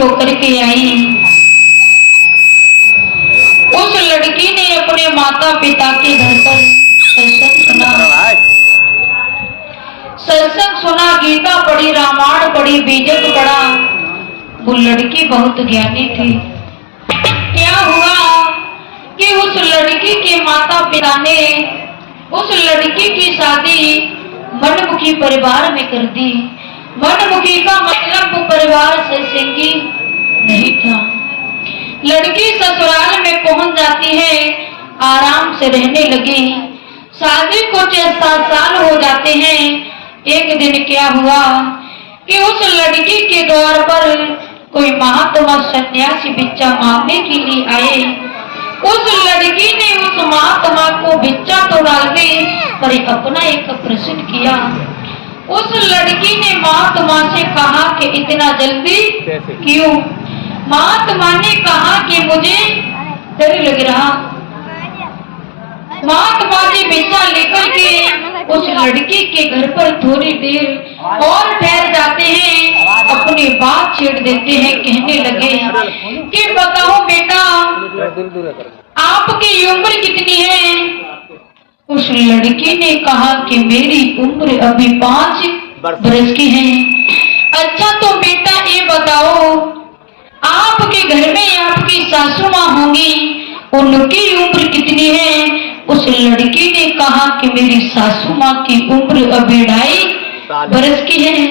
होकर के आई। उस लड़की ने अपने माता पिता के घर पर सत्संग सुना, गीता पढ़ी, रामायण पढ़ी, बीजक पढ़ा। वो लड़की बहुत ज्ञानी थी। क्या हुआ कि उस लड़की के माता पिता ने उस लड़की की शादी मनमुखी परिवार में कर दी। मनमुखी का मतलब वो परिवार सत्संगी नहीं था। लड़की ससुराल में पहुंच जाती है, आराम से रहने लगी। शादी को 6-7 साल हो जाते हैं। एक दिन क्या हुआ कि उस लड़की के द्वार पर कोई महात्मा सन्यासी भिक्षा मांगने के लिए आए। उस लड़की ने उस महात्मा को भिक्षा तो डाल दी, पर अपना एक प्रश्न किया। उस लड़की ने महात्मा से कहा कि इतना जल्दी क्यों? महात्मा ने कहा कि मुझे डर लग रहा। महात्मा जी भिक्षा लेकर के उस लड़की के घर पर थोड़ी देर और ठहर जाते हैं, अपनी बात छेड़ देते हैं। कहने लगे कि बताओ बेटा, आपकी उम्र कितनी है? उस लड़की ने कहा कि मेरी उम्र अभी 5 बरस की है। अच्छा तो बेटा ये बताओ, आपके घर में आपकी सासू माँ होंगी, उनकी उम्र कितनी है? उस लड़की ने कहा कि मेरी सासू माँ की उम्र अभी 2.5 बरस की है।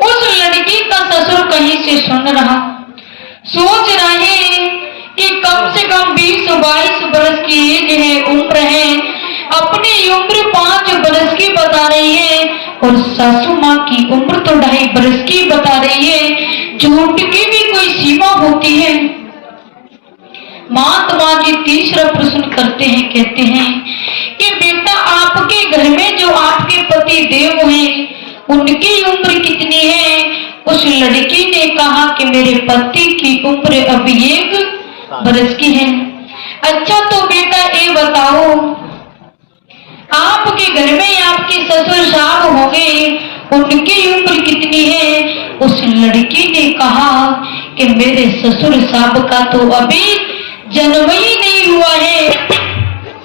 उस लड़की का ससुर कहीं से सुन रहा, सोच रहे कि कम से कम 20-22 बरस की एज है, उम्र है। अपनी उम्र 5 बरस की बता रही है और सासू माँ की उम्र तो 2.5 बरस की बता रही है। झूठ की भी कोई सीमा होती है। महात्मा जी तीसरा प्रश्न करते हैं, कहते हैं कि बेटा आपके घर में जो आपके पति देव हैं, उनकी उम्र कितनी है? उस लड़की ने कहा कि मेरे पति की उम्र अभी 1 बरस की है। अच्छा तो बेटा ये बताओ, आपके घर में आपके ससुर साहब होंगे, उनकी उम्र कितनी है? उस लड़की ने कहा कि मेरे ससुर साहब का तो अभी जन्म ही नहीं हुआ है।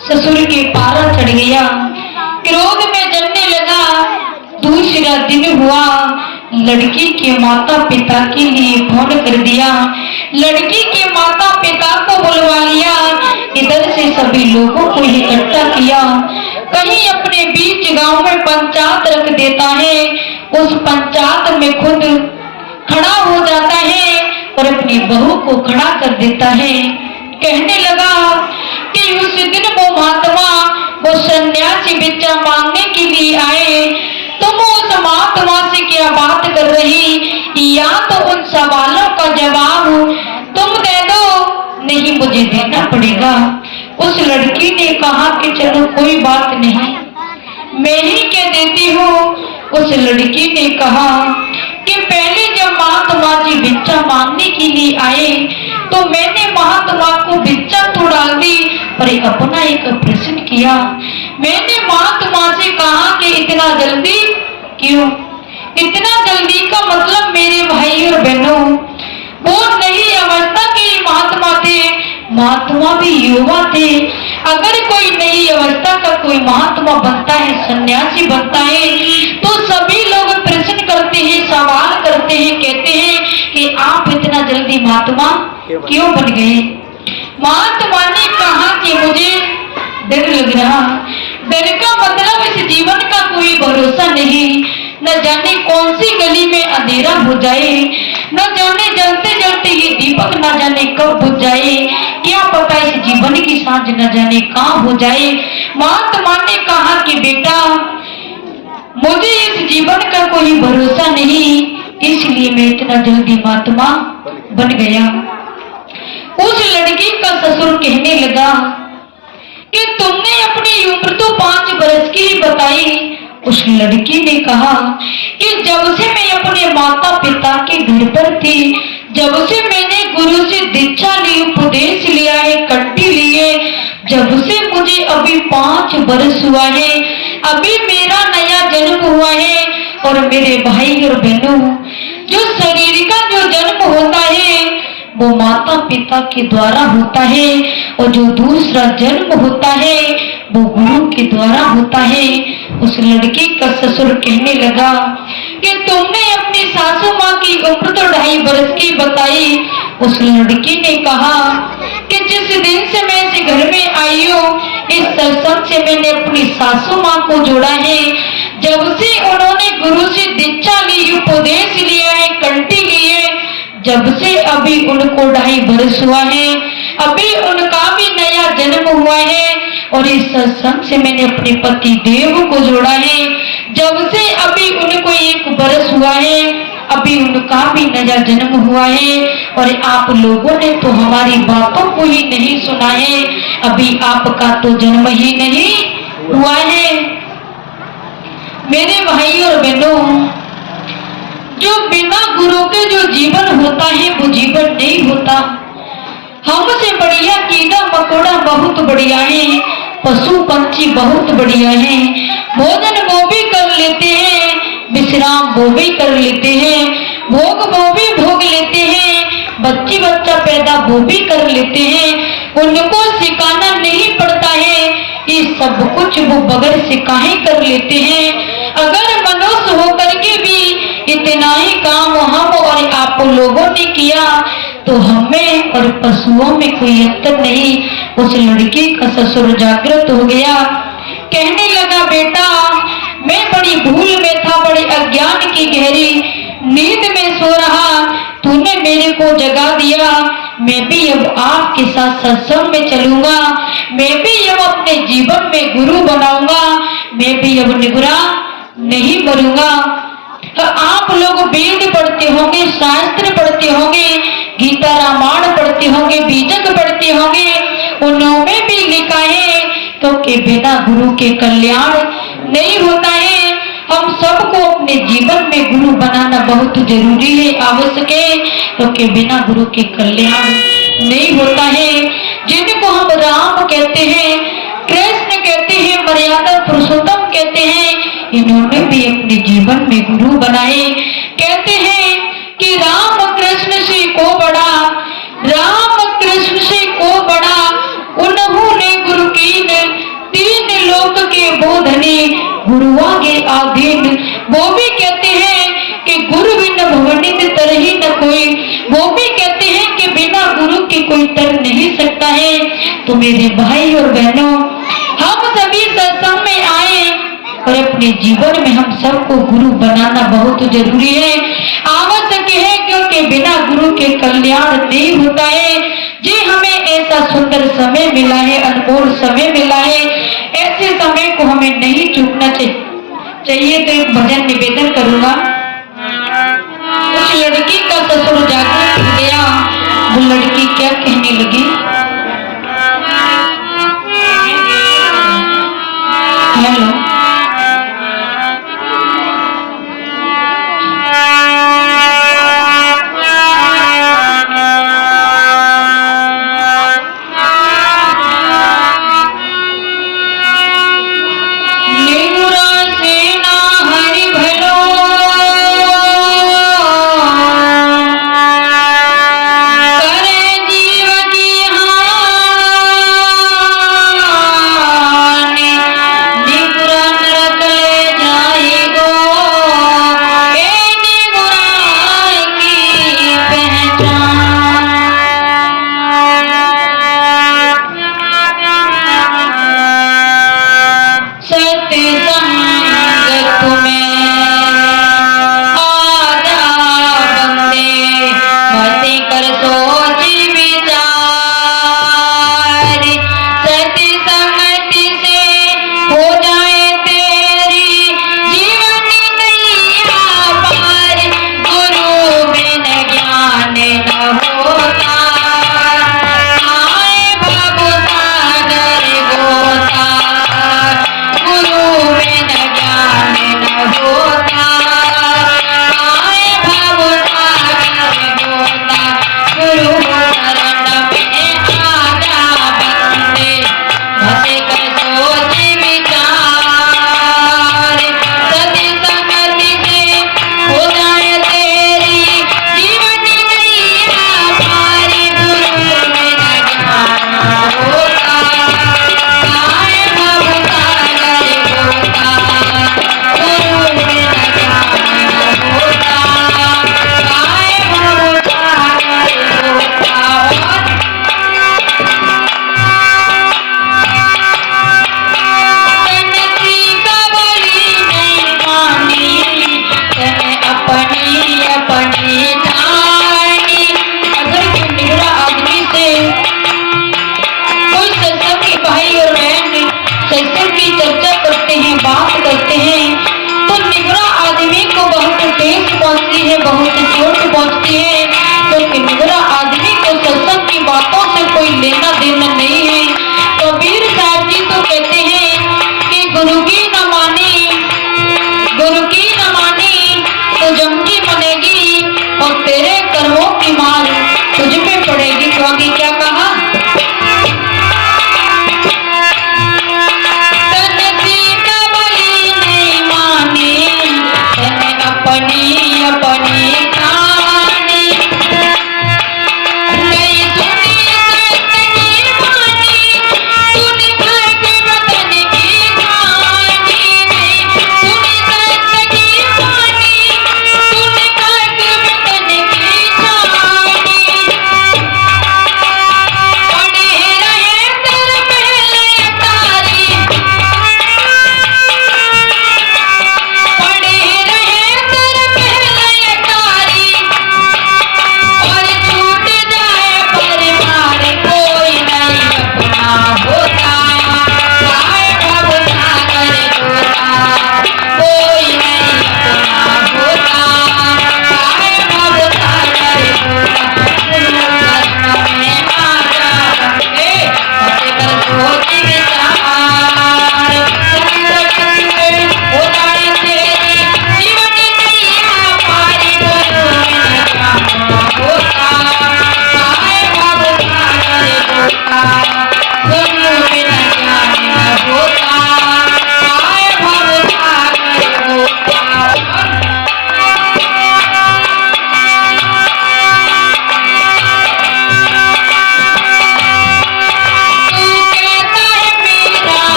ससुर के पारा चढ़ गया, क्रोध में जलने लगा। दूसरा दिन हुआ, लड़की के माता पिता के लिए फोन कर दिया। लड़की के माता पिता को बुलवा लिया, इधर से सभी लोगों को इकट्ठा किया। कहीं अपने बीच गांव में पंचायत रख देता है, उस पंचायत में खुद खड़ा हो जाता है और अपनी बहू को खड़ा कर देता है। कहने लगा कि उस दिन वो महात्मा, वो सन्यासी भिक्षा मांगने के लिए आए, तुम उस महात्मा से क्या बात कर रही? या तो उन सवालों का जवाब तुम दे दो, नहीं मुझे देना पड़ेगा। उस लड़की ने कहा कि चलो कोई बात नहीं, मैं ही कह देती हूँ। उस लड़की ने कहा कि पहले जब महात्मा जी भिक्षा मांगने के लिए आए तो मैंने महात्मा को भिक्षा तो डाल दी, पर अपना एक प्रश्न किया। मैंने महात्मा से कहा कि इतना जल्दी क्यों? इतना जल्दी का मतलब मेरे भाई और बहनों, वो नई अवस्था के महात्मा थे, महात्मा भी युवा थे। अगर कोई नई अवस्था का कोई महात्मा बनता है, सन्यासी बनता है, तो सभी लोग प्रश्न करते हैं, सवाल करते हैं, कहते हैं कि आप इतना जल्दी महात्मा क्यों बन गए? महात्मा ने कहा कि मुझे डर लग रहा। डर का मतलब इस जीवन का कोई भरोसा नहीं, न जाने कौन सी गली में अंधेरा हो जाए, न जाने जलते जलते ये दीपक न जाने कब बुझ जाए, क्या पता इस जीवन की सांझ न जाने कहाँ हो जाए। महात्मा ने कहा कि बेटा मुझे इस जीवन का कोई भरोसा नहीं, इसलिए मैं इतना जल्दी महात्मा बन गया। उस लड़की का ससुर कहने लगा कि तुमने अपनी उम्र तो 5 बरस की ही बताई। उस लड़की ने कहा कि जब से मैं अपने माता पिता के घर पर थी, जब से मैंने गुरु से दीक्षा ली, उपदेश लिया है, कंठी लिए, जब से मुझे अभी 5 बरस हुआ है, अभी मेरा नया जन्म हुआ है। और मेरे भाई और बहनों, जो शरीर का जो जन्म होता पिता के द्वारा होता है और जो दूसरा जन्म होता है वो गुरु के द्वारा होता है। उस लड़की का ससुर कहने लगा कि तुमने अपनी सासू माँ की उम्र तो 2.5 वर्ष की बताई। उस लड़की ने कहा कि जिस दिन से मैं इस घर में आई हूँ, इस सत्संग से मैंने अपनी सासू माँ को जोड़ा है। जब से उन्होंने गुरु से दीक्षा ली, उपदेश लिया है, कंठी ली है, जब से अभी उनको 2.5 वर्ष हुआ है, अभी उनका भी नया जन्म हुआ है और इस सत्संग से मैंने अपने पति देव को जोड़ा है। जब से अभी उनको 1 वर्ष हुआ है, अभी उनका भी नया जन्म हुआ है और आप लोगों ने तो हमारी बातों को ही नहीं सुना है, अभी आपका तो जन्म ही नहीं हुआ है। मेरे भाई और बहनों, जो बिना गुरु के जो जीवन होता है वो जीवन नहीं होता। हमसे बढ़िया कीड़ा मकोड़ा बहुत बढ़िया है, पशु पंछी बहुत बढ़िया है, भोजन वो भी कर लेते हैं, विश्राम वो भी कर लेते हैं, भोग वो भी भोग लेते हैं, बच्ची बच्चा पैदा वो भी कर लेते हैं, उनको सिखाना नहीं पड़ता है, ये सब कुछ वो बगैर सिखाए कर लेते हैं। अगर मनुष्य होकर के भी इतना ही काम हम और आप लोगों ने किया तो हमें और पशुओं में कोई अंतर नहीं। उस लड़की का ससुर जागृत हो गया, कहने लगा बेटा मैं बड़ी भूल में था, बड़ी अज्ञान की गहरी नींद में सो रहा, तूने मेरे को जगा दिया। मैं भी अब आपके साथ सत्संग में चलूंगा, मैं भी अब अपने जीवन में गुरु बनाऊंगा, मैं भी अब निगुरा नहीं मरूंगा। तो आप लोग वेद पढ़ते होंगे, शास्त्र पढ़ते होंगे, गीता रामायण पढ़ते होंगे, बीजक पढ़ते होंगे, उन्होंने भी लिखा है क्योंकि बिना गुरु के कल्याण नहीं होता है। हम सबको अपने जीवन में गुरु बनाना बहुत जरूरी है, आवश्यक है, क्योंकि बिना गुरु के कल्याण नहीं होता है। जिनको हम राम कहते हैं, कृष्ण कहते हैं, मर्यादा पुरुषोत्तम कहते हैं, इन्होंने भी अपने जीवन में गुरु बनाए। कहते हैं कि राम कृष्ण से को बड़ा, राम कृष्ण से को बड़ा, उन्होंने गुरु कीन, 3 लोक के बोधने, गुरु आगे आधीन। वो भी कहते हैं कि गुरु बिना भवनित तरही न कोई, वो भी कहते हैं कि बिना गुरु के कोई तर नहीं सकता है। तो मेरे भाई और बहनों, हम सभी सत्संग में आए और अपने जीवन में हम सबको गुरु बनाना बहुत जरूरी है, आवश्यक है, क्योंकि बिना गुरु के कल्याण नहीं होता है। जी हमें ऐसा सुंदर समय मिला है, अनमोल समय मिला है, ऐसे समय को हमें नहीं चूकना चाहिए। तो एक भजन निवेदन करूंगा। उस लड़की का ससुर जागृत हो गया, वो लड़की क्या कहने लगी, हेलो करे जीव की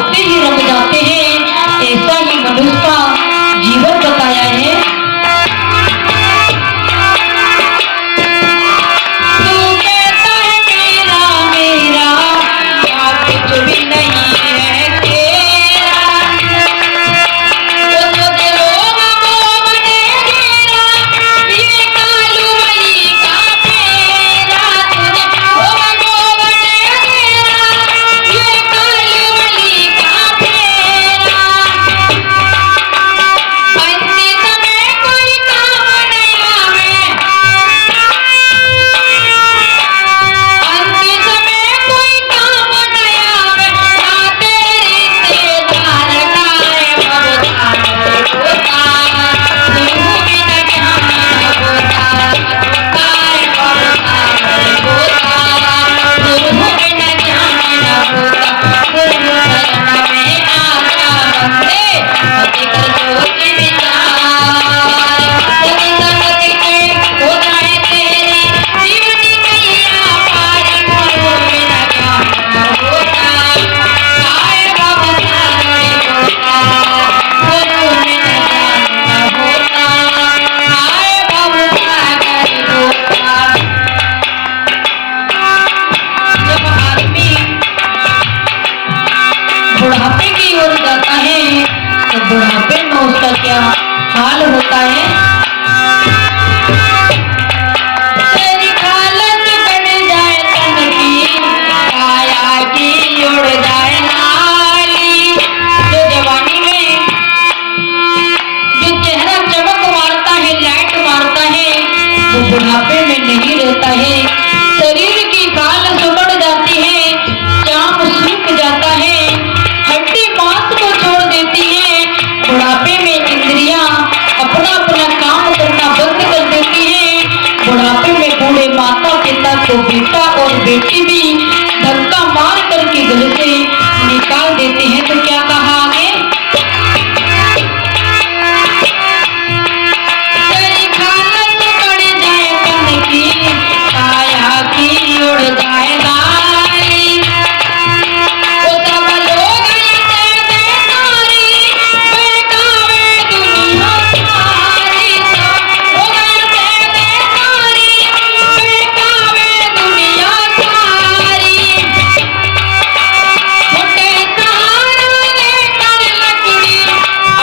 होते ही रम जाते हैं। ऐसा ही मनुष्य का जीवन बताया है। बुढ़ापे की ओर जाता है तो बुढ़ापे में उसका क्या हाल होता है। तेरी हालत बढ़ जाए तन की, काया की उड़ जाए नाली। जो जवानी में जो चेहरा चमक मारता है, लाइट मारता है, वो बुढ़ापे में नहीं रहता है। शरीर की खाल सुबड़ जाती है, चाम सूख जाता है, हड्डी मांस को छोड़ देती है। बुढ़ापे में इंद्रियां अपना अपना काम करना बंद कर देती है। बुढ़ापे में बूढ़े माता पिता को बेटा और बेटी भी धक्का मार करके घर से निकाल देते हैं। तो क्या कहा आगे? तेरी हालत बढ़ जाए तन की, काया की उड़ जाए नाली। वो सब लोग ऐसे नारी, बेटावे दुनिया सारी। वो ऐसे नारी, बेटावे दुनिया सारी। मोटे सहारा लेकर लकड़ी,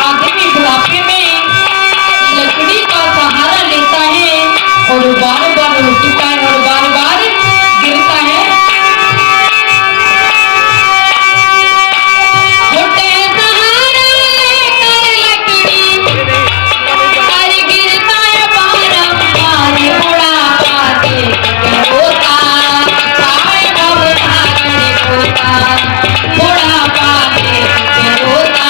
आदमी बुढ़ापे में लकड़ी का सहारा लेता है और बार बार उठता है और बार बार गिरता है। मोटे सहारा लेकर लकड़ी, हर गिरता है बारंबार। बुढ़ापा देखकर रोता, आए बुढ़ा करे रोता। बुढ़ापा देखकर रोता,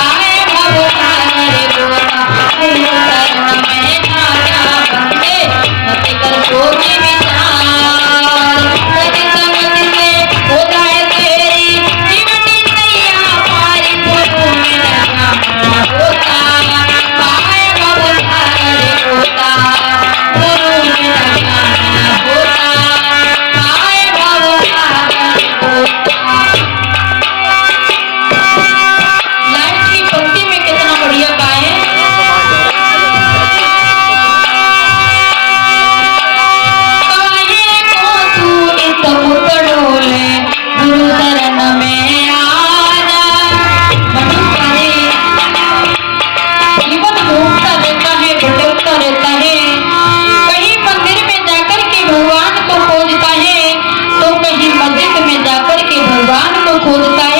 आए बुढ़ा करे रोता। शरण में आजा बंदे, मत कर सोच विचार। सती संगति से हो जाए तेरी, जीवनी नैया पारी। गुरु में न जाना होता, आए बुढ़ा करे रोता। गुरु में न जाना होता, आए बुढ़ा करे रोता। लाइट की पंक्ति में कितना बढ़िया गाए। काहे को तू इस उतड़ोले, गुरु शरण में आजा। मनुष्य जीवन घूमता रहता है, भटकता रहता है। कहीं मंदिर में जाकर के भगवान को खोजता है तो कहीं मस्जिद में जाकर के भगवान को खोजता है।